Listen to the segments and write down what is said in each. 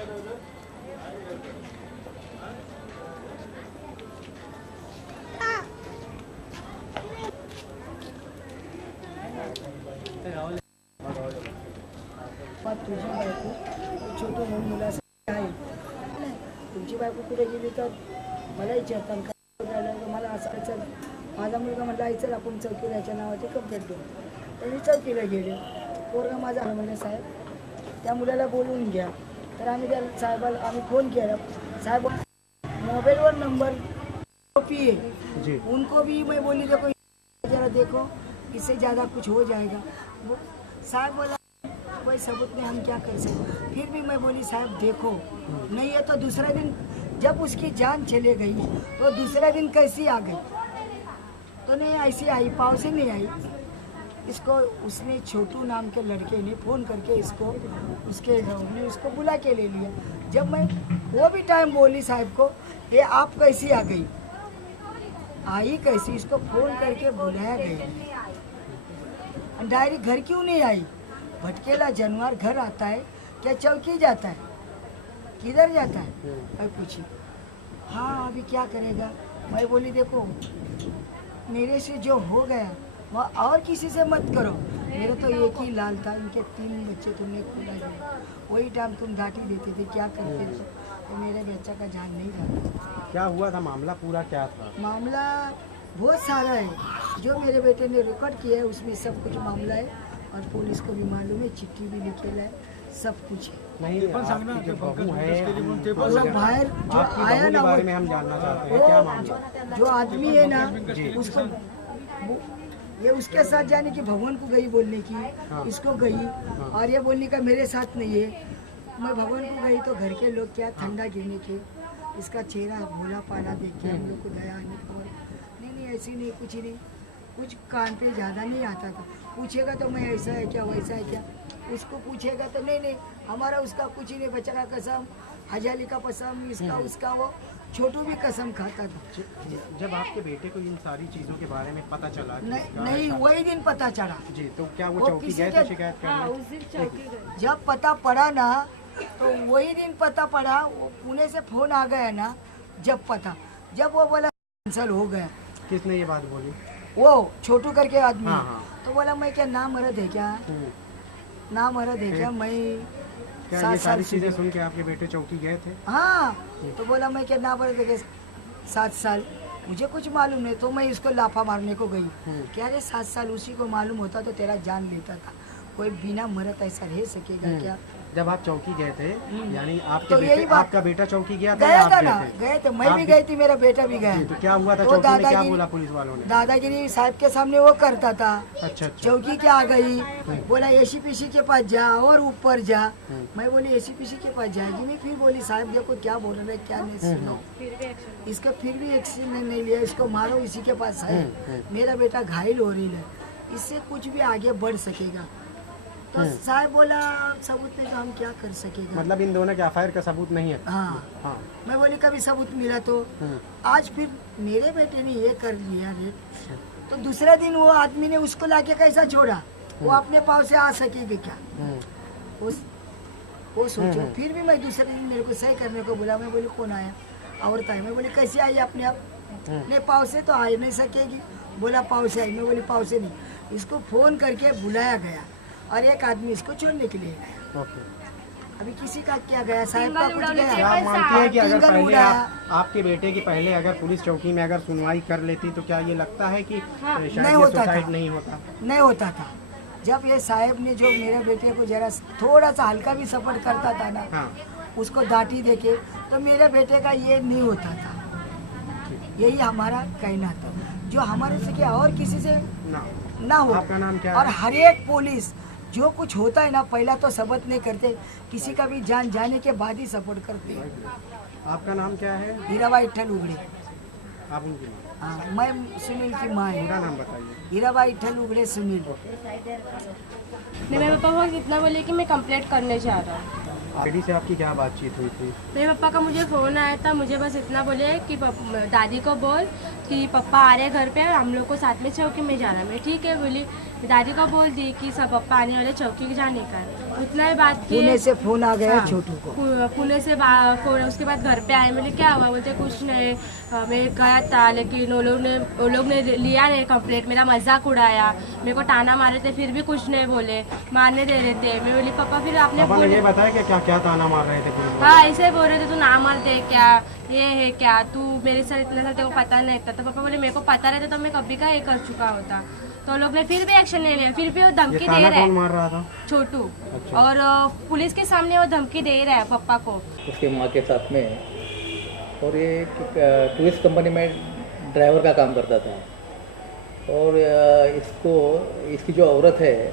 तुझी बायको छोटं म्हणून मुलाचं आहे तुमची बायको कुठे गेली तर मला विचारतात का मला असं चल माझा मुलगा म्हटलं आई चल आपण चौकीला याच्या नावाची कंप्लेंट देऊ त्यांनी चौकीला गेले पोरगा माझा म्हणजे साहेब त्या मुलाला बोलवून घ्या तर आम्ही त्या साहेबाला आम्ही फोन केला साहेब मोबाइल नंबर कॉपी है जी उनको भी मैं बोली देखो जरा देखो इससे ज़्यादा कुछ हो जाएगा वो साहब बोला कोई सबूत नहीं हम क्या कर सकते फिर भी मैं बोली साहब देखो नहीं है तो दूसरा दिन जब उसकी जान चले गई तो दूसरा दिन कैसी आ गई तो नहीं ऐसी आई पाव से नहीं आई इसको उसने छोटू नाम के लड़के ने फ़ोन करके इसको उसके घर ने उसको बुला के ले लिया जब मैं वो भी टाइम बोली साहब को ये आप कैसी आ गई आई कैसी इसको फ़ोन करके बुलाया गया डायरेक्ट घर क्यों नहीं आई भटकेला जानवर घर आता है क्या चौकी जाता है किधर जाता है मैं पूछी हाँ अभी क्या करेगा मैं बोली देखो मेरे से जो हो गया वह और किसी से मत करो मेरा तो एक ही लाल था इनके 3 बच्चे तुमने खुला दिया वही टाइम तुम घाटी देते थे क्या करते थे तो मेरे बच्चा का जान नहीं रहा क्या हुआ था मामला पूरा क्या था मामला बहुत सारा है जो मेरे बेटे ने रिकॉर्ड किया है उसमें सब कुछ मामला है और पुलिस को भी मालूम है चिट्ठी भी लिखेला है सब कुछ है नहीं आपकी जो बहू है बाहर जो आया ना बारे में हम जानना चाहते हैं क्या मामला जो आदमी है ना उसको ये उसके साथ जाने की भगवान को गई बोलने की इसको गई और ये बोलने का मेरे साथ नहीं है मैं भगवान को गई तो घर के लोग क्या ठंडा गिरने के इसका चेहरा भोला पाला देख के हम लोग को दया आने और नहीं ऐसी नहीं कुछ नहीं कुछ कान पे ज़्यादा नहीं आता था पूछेगा तो मैं ऐसा है क्या वैसा है क्या उसको पूछेगा तो नहीं हमारा उसका कुछ ही नहीं बचा का कसम हजाली का कसम इसका उसका वो छोटू भी कसम खाता था जब आपके बेटे को इन सारी चीज़ों के बारे में पता चला नहीं वही दिन पता चला जी तो क्या वो चौकी गए थे शिकायत करने जब पता पड़ा ना तो वही दिन पता पड़ा वो पुणे से फोन आ गया ना जब वो बोला कैंसल हो गया किसने ये बात बोली वो छोटू करके आदमी हाँ। तो बोला मैं क्या नाम मरद है क्या नाम मरद है क्या मैं क्या ये सारी चीजें सुन के आपके बेटे चौकी गए थे हाँ तो बोला मैं क्या नाम मरद है क्या 7 साल मुझे कुछ मालूम नहीं तो मैं इसको लाफा मारने को गई क्या रे 7 साल उसी को मालूम होता तो तेरा जान लेता था कोई बिना मरद ऐसा रह सकेगा क्या जब आप चौकी गए थे यानी आपके तो बेटे आपका बेटा चौकी गया था ना गए थे मैं भी गई थी मेरा बेटा भी गया तो क्या हुआ था चौकी में क्या बोला पुलिस वालों ने दादागिरी साहब के सामने वो करता था अच्छा चौकी क्या आ गई बोला एसीपीसी के पास जा और ऊपर जा मैं बोली एसीपीसी के पास जाएगी नहीं फिर बोली साहब देखो क्या बोल रहे क्या नहीं सुनो इसका फिर भी एक्शन नहीं लिया इसको मारो इसी के पास है मेरा बेटा घायल हो रही है इससे कुछ भी आगे बढ़ सकेगा तो साहब बोला सबूत नहीं तो हम क्या कर सकेगा मतलब इन दोनों के एफआईआर का सबूत नहीं है हाँ मैं बोली कभी सबूत मिला तो आज फिर मेरे बेटे ने ये कर लिया रे तो दूसरा दिन वो आदमी ने उसको लाके कैसा छोड़ा वो अपने पाँव से आ सकेगी क्या वो सोचो फिर भी मैं दूसरे दिन मेरे को सही करने को बोला मैं बोली कौन आया औरत आई मैं बोली कैसे आई अपने आप नहीं पाँव से तो आ नहीं सकेगी बोला पाँव से आई मैं बोली पाँव से नहीं इसको फोन करके बुलाया गया और एक आदमी इसको छोड़ने के लिए गया अभी किसी का क्या गया साहब का कुछ गया क्या आप मानती हैं कि अगर पहले आपके बेटे की पहले अगर पुलिस चौकी में अगर सुनवाई कर लेती तो क्या ये लगता है कि नहीं होता था नहीं होता था जब ये साहब ने जो मेरे बेटे को जरा थोड़ा सा हल्का भी सपोर्ट करता था ना उसको डांटी देके तो मेरे बेटे का ये नहीं होता था यही हमारा कहना था जो हमारे से क्या और किसी से ना हो। आपका नाम क्या और हर एक पुलिस जो कुछ होता है ना पहला तो सबूत नहीं करते किसी का भी जान जाने के बाद ही सपोर्ट करते हैं। आपका नाम क्या है हीराबाई ठल उगड़े आप उनकी माँ हाँ मैं सुनील की माँ है पूरा नाम बताइए हीराबाई ठल उगड़े सुनील मेरे पापा को इतना बोले कि मैं कंप्लेंट करने जा रहा हूँ आईडी से आपकी क्या बातचीत हुई थी मेरे पापा का मुझे फ़ोन आया था मुझे बस इतना बोले कि दादी को बोल कि पापा आ रहे घर पे और हम लोग को साथ में चौकी में जाना मैं ठीक है बोली दादी को बोल दी कि सब पप्पा आने वाले चौकी जाने का। उतना ही बात की। पुणे से फोन आ गया हाँ, छोटू को। पुणे से फोन, उसके बाद घर पे आए, बोले क्या हुआ, बोलते कुछ नहीं, मैं गया था लेकिन वो लोग ने लिया नहीं कंप्लेंट, मेरा मजाक उड़ाया, मेरे को ताना मारे थे फिर भी कुछ नहीं बोले, मारने दे रहे थे। मैं बोली पापा फिर आपने पापा ने ये बताया कि क्या क्या ताना मार रहे थे पुलिस वाले? हाँ ऐसे बोल रहे थे, तू ना मार दे क्या, ये है क्या, तू मेरे साथ इतना साथ तेरे को पता नहीं था। तो पापा बोले मेरे को पता रहता तो मैं कभी का ये कर चुका होता। तो लोग ने फिर भी एक्शन नहीं लिया, फिर भी वो ये धमकी दे ताना रहा कौन है मार रहा था? छोटू। अच्छा। और पुलिस के सामने वो धमकी दे रहा है पापा को। उसके माँ के साथ में, और ये टूरिस्ट कंपनी में ड्राइवर का काम करता था। और इसकी जो औरत है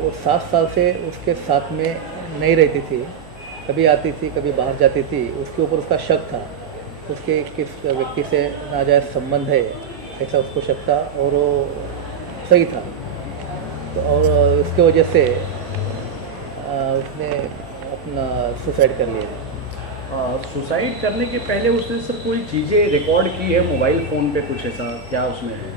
वो 7 साल से उसके साथ में नहीं रहती थी, कभी आती थी कभी बाहर जाती थी। उसके ऊपर उसका शक था, उसके किस व्यक्ति से नाजायज़ संबंध है ऐसा उसको शक था, और वो सही था। तो और उसके वजह से उसने अपना सुसाइड कर लिया। सुसाइड करने के पहले उसने सर कोई चीज़ें रिकॉर्ड की है मोबाइल फ़ोन पे, कुछ ऐसा क्या उसमें है?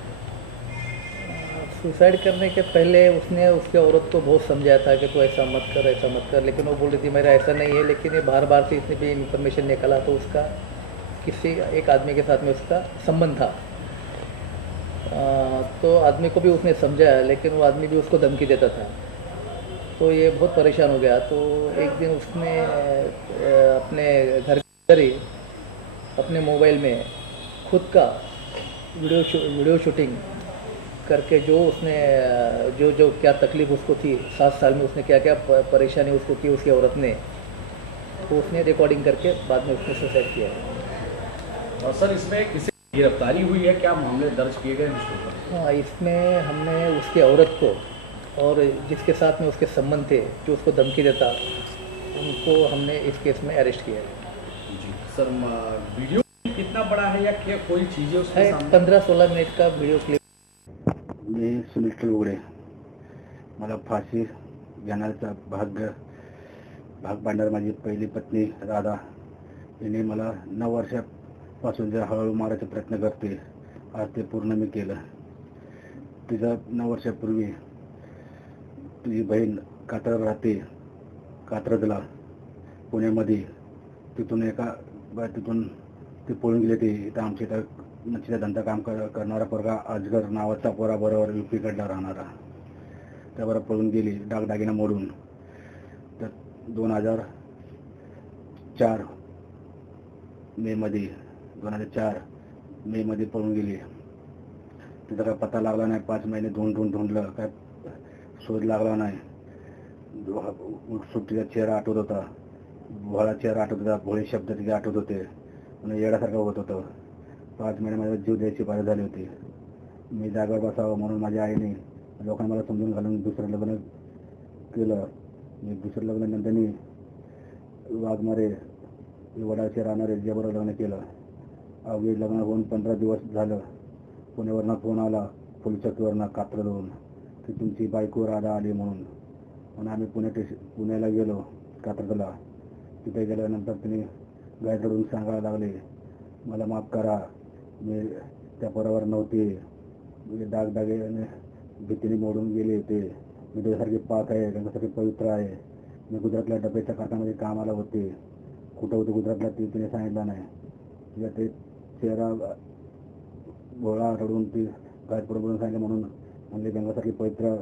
सुसाइड करने के पहले उसने उसके औरत को बहुत समझाया था कि तू ऐसा मत कर ऐसा मत कर, लेकिन वो बोल रही थी मेरा ऐसा नहीं है। लेकिन ये बार बार से इसने भी इन्फॉर्मेशन निकाला तो उसका किसी एक आदमी के साथ में उसका संबंध था। तो आदमी को भी उसने समझाया, लेकिन वो आदमी भी उसको धमकी देता था। तो ये बहुत परेशान हो गया। तो एक दिन उसने अपने घर ही अपने मोबाइल में खुद का वीडियो शूटिंग करके जो उसने जो क्या तकलीफ़ उसको थी 7 साल में, उसने क्या क्या परेशानी उसको की उसकी औरत ने, तो उसने रिकॉर्डिंग करके बाद में उसने सुसाइड किया। और सर इसमें किसी की गिरफ्तारी हुई है, क्या मामले दर्ज किए गए हैं उसके ऊपर? हाँ, इसमें हमने उसकी औरत को और जिसके साथ में उसके संबंध थे, जो उसको धमकी देता, उनको हमने इस केस में अरेस्ट किया है। जी सर, वीडियो कितना बड़ा है या क्या कोई चीज़ें उसके सामने? 15-16 मिनट का वीडियो क्लिप। मी सुनील टलगुडे. मला फाशी घेण्याचा भाग पाडणार माझी पहिली पत्नी राधा हिने मला 9 वर्षापासून जे हळूहळू मारायचा प्रयत्न करते, आज ते पूर्ण मी केलं. तिचा 9 वर्षापूर्वी तुझी बहीण कात्रज राहते, कात्रजला पुण्यामध्ये, तिथून तिथून ती पळून गेली. ती इथं आमच्या इथं मच्छीचा धंदा काम करणारा पोरगा अजगर नावाचा पोराबरोबर UP-कडला राहणारा, त्याबरोबर पळून गेली दागदागिना मोडून. तर 2004 मेमध्ये पळून गेली. तिचा काय पत्ता लागला नाही. 5 महिने ढूंढलं, काय शोध लागला नाही. सुट्टीचा चेहरा आठवत होता, भोळा चेहरा आठवत होता, भोळे शब्द तिचे आठवत होते आणि येण्यासारखं होत होतं. 5 महिन्यामध्ये जीव द्यायची पाळी झाली होती. मी जागेवर बसावं म्हणून माझ्या आईने लोकांना मला समजून घालून दुसरं लग्न केलं. मी दुसरं लग्न नंदनी वाघमारे वडाचे राहणारे ज्याबरोबर लग्न केलं. अवघे लग्न होऊन 15 दिवस झालं. पुण्यावरनं फोन आला, पोलीस चौकीवरनं कात्रजवरून, की तुमची बायको राधा आली म्हणून आम्ही पुण्याला गेलो कात्रजला. तिथे गेल्यानंतर तिने गाय रडून सांगायला लागले, मला माफ करा, मी त्या पोरावर नव्हते, दागदागिने भीतीने मोडून गेले. ते मी तुझ्यासारखे पाक आहे, गंगासारखे पवित्र आहे. मी गुजरातला डब्याच्या कारखान्यामध्ये कामाला होते. कुठं होते गुजरातला ते तिने सांगितलं नाही. तिला ते चेहरा भोळा रडून ती गाय पडून सांगितलं म्हणून म्हणले गंगासारखी पवित्र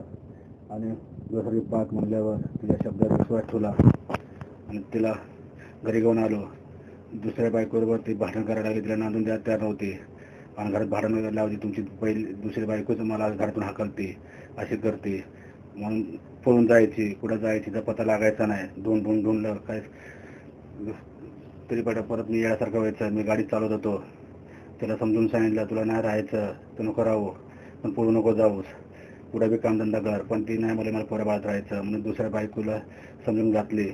आणि दुसरी पाक म्हणल्यावर तिच्या शब्दात विश्वास ठेवला आणि तिला घरी घेऊन आलो. दुसऱ्या बायकोबरोबर ती भांडण करायला लागली. तिला नांदून द्यायला तयार नव्हती आणि घरात भांडण लावली. तुमची दुसरी बायकोच मला घरातून हाकलते, अशी करते म्हणून पळून जायची. कुठं जायची तिचा पत्ता लागायचा नाही. ढूंढलं काय तरी परत मी येण्यासारखं व्हायचं. मी गाडी चालवत होतो. त्याला समजून सांगितलं, तुला नाही राहायचं तर नको राहू, पण पळू नको जाऊस, पुढे बी कामधंदा कर. पण ती नाही, मला पोरा बाळत राहायचं म्हणून दुसऱ्या बायकोला समजून घातली.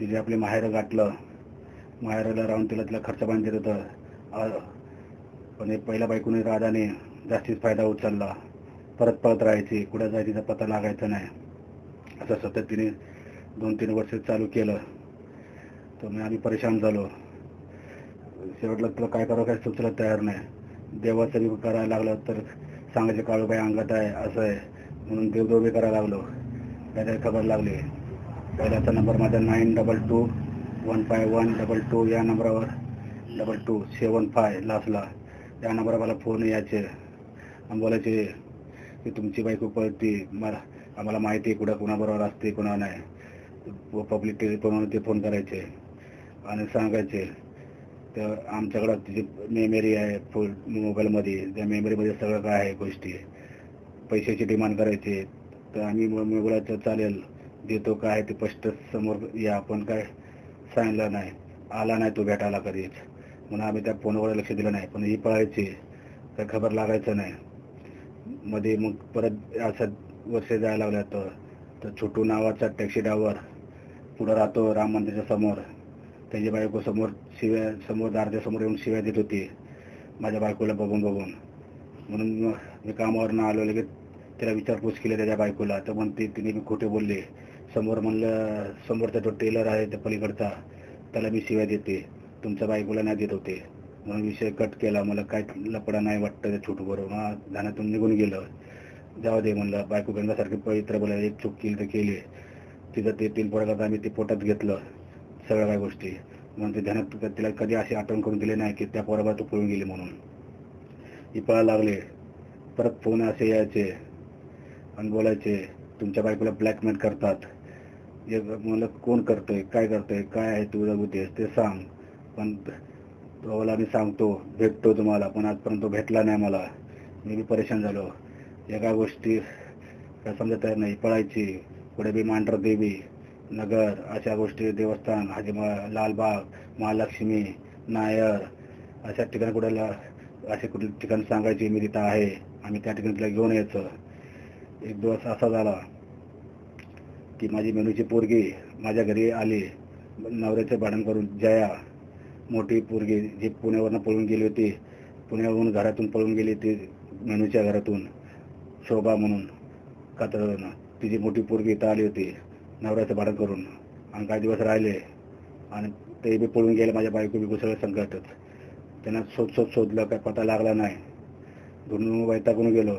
तिने आपले माहेर गाठलं. माहेराला राहून तिला खर्च बांधत होतं. पण पहिल्या बायकोने राधाने जास्तीच फायदा उचलला. परत राहायची, कुठं जायची तिचा पत्ता लागायचा नाही. असं सतत तिने 2-3 वर्ष चालू केलं. तर मी आम्ही परेशान झालो. शेवटला तुला काय करावं काय सुचलं तयार नाही. देवाचं बी करायला लागलं तर सांगायचे काळूबाई अंगात आहे, असं आहे. म्हणून देवदोबी करायला लागलो. त्याच्यात खबर लागली. पहिल्याचा नंबर माझा 92215122 या नंबरावर 2275 लास्टला या नंबरवर मला फोन यायचे आणि बोलायचे की तुमची बायको पळती, मला आम्हाला माहिती आहे कुठं कुणाबरोबर असते कुणा नाही. पब्लिक टेलिफोनवर ते फोन करायचे आणि सांगायचे. तर आमच्याकडं तिची मेमरी आहे फुल मोबाईलमध्ये. त्या मेमरीमध्ये सगळं काय आहे गोष्टी. पैशाची डिमांड करायचे. तर आम्ही मी बोलायचं चालेल देतो, काय आहे ते स्पष्ट समोर या. पण काय सांगितलं नाही. आला नाही तो भेटायला कधीच, म्हणून आम्ही त्या फोनवर लक्ष दिलं नाही. पण ही पळायची, तर खबर लागायचं नाही. मध्ये मग परत असं वर्ष जायला लागलं. तर छोटू नावाचा टॅक्सी ड्रायव्हर पुढं राहतो राम मंदिराच्या समोर. त्याची बायको समोर दाराच्या समोर येऊन शिव्या देत होती माझ्या बायकोला बघून. म्हणून मी कामावरनं आलो. लगेच त्याला विचारपूस केली त्याच्या बायकोला. तर म्हणते तिने मी खोटे बोलले. म्हणलं समोरचा जो टेलर आहे त्या पलीकडचा त्याला मी शिव्या देते, तुमच्या बायकोला नाही देत होते. म्हणून विषय कट केला. मला काय लपडा नाही वाटतं त्या छोटू बरोबर. ध्यानातून निघून गेलं. जाऊ दे म्हणलं, बायको गंगासारखी पवित्र बोलायला एक चूक केली तर केली. तिथं ते 3 पोरात आम्ही ते पोटात घेतलं सगळ्या काही गोष्टी. म्हणून ते ध्यानात तिला कधी अशी आठवण करून दिली नाही की त्या पोराबा तू पळून गेली म्हणून. ही पळायला लागले. परत फोन असे यायचे आणि बोलायचे तुमच्या बायकोला ब्लॅकमेल करतात. मला कोण करतोय, काय करतोय, काय आहे तुझा उद्देश ते सांग. पण तो बोला मी सांगतो, भेटतो तुम्हाला. पण आजपर्यंत तो भेटला नाही मला. मी बी परेशान झालो. एका गोष्टी काय समजत नाही. पळायची. पुढे बी मांढर देवी नगर अशा गोष्टी, देवस्थान, लालबाग, महालक्ष्मी, नायर अशा ठिकाणी असे कुठे ठिकाण सांगायचे मी तिथं आहे. आम्ही त्या ठिकाणी तिला घेऊन यायचं. एक दिवस असा झाला की माझी मेनूची पोरगी माझ्या घरी आली नवऱ्याचे भांडण करून. जया मोठी पोरगी जी पुण्यावरनं पळून गेली होती, पुण्यावरून घरातून पळून गेली ती मेनूच्या घरातून, शोभा म्हणून कातरनं. तिची मोठी पोरगी इथं आली होती नवऱ्याचं भांडण करून आणि काही दिवस राहिले आणि ते बी पळून गेले. माझ्या बायको बी सगळं संकटच. त्यांना शोधलं, काय पता लागला नाही. दोन वैतागून गेलो.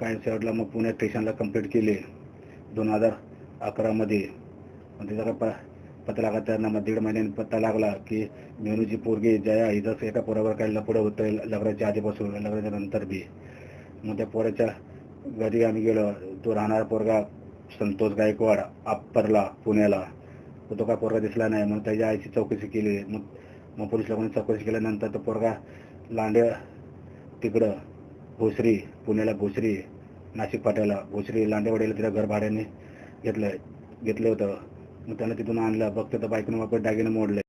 काय शेवटला मग पुणे स्टेशनला कंप्लेंट केली 2011मध्ये. पण त्याचा काय पत्ता लागला त्यांना. मग 1.5 महिन्याने पत्ता लागला की मेनूची पोरगी जया हिचं एका पोरावर काय लपडं होतं लग्नाच्या आधीपासून, लग्नाच्या नंतर बी. मग त्या पोराच्या घरी आम्ही गेलो. तो राहणारा पोरगा संतोष गायकवाड अप्परला पुण्याला. तो काय पोरगा दिसला नाही. मग त्याच्या आईची चौकशी केली. मग पोलीस लोकांनी चौकशी केल्यानंतर तो पोरगा लांड्या तिकडं भोसरी, पुण्याला भोसरी, नाशिक फाट्याला भोसरी लांडेवाडीला तिला घर भाड्याने घेतलं होतं. मग त्याला तिथून आणलं. बघतो तर बायकोनं वापस दागिने मोडले.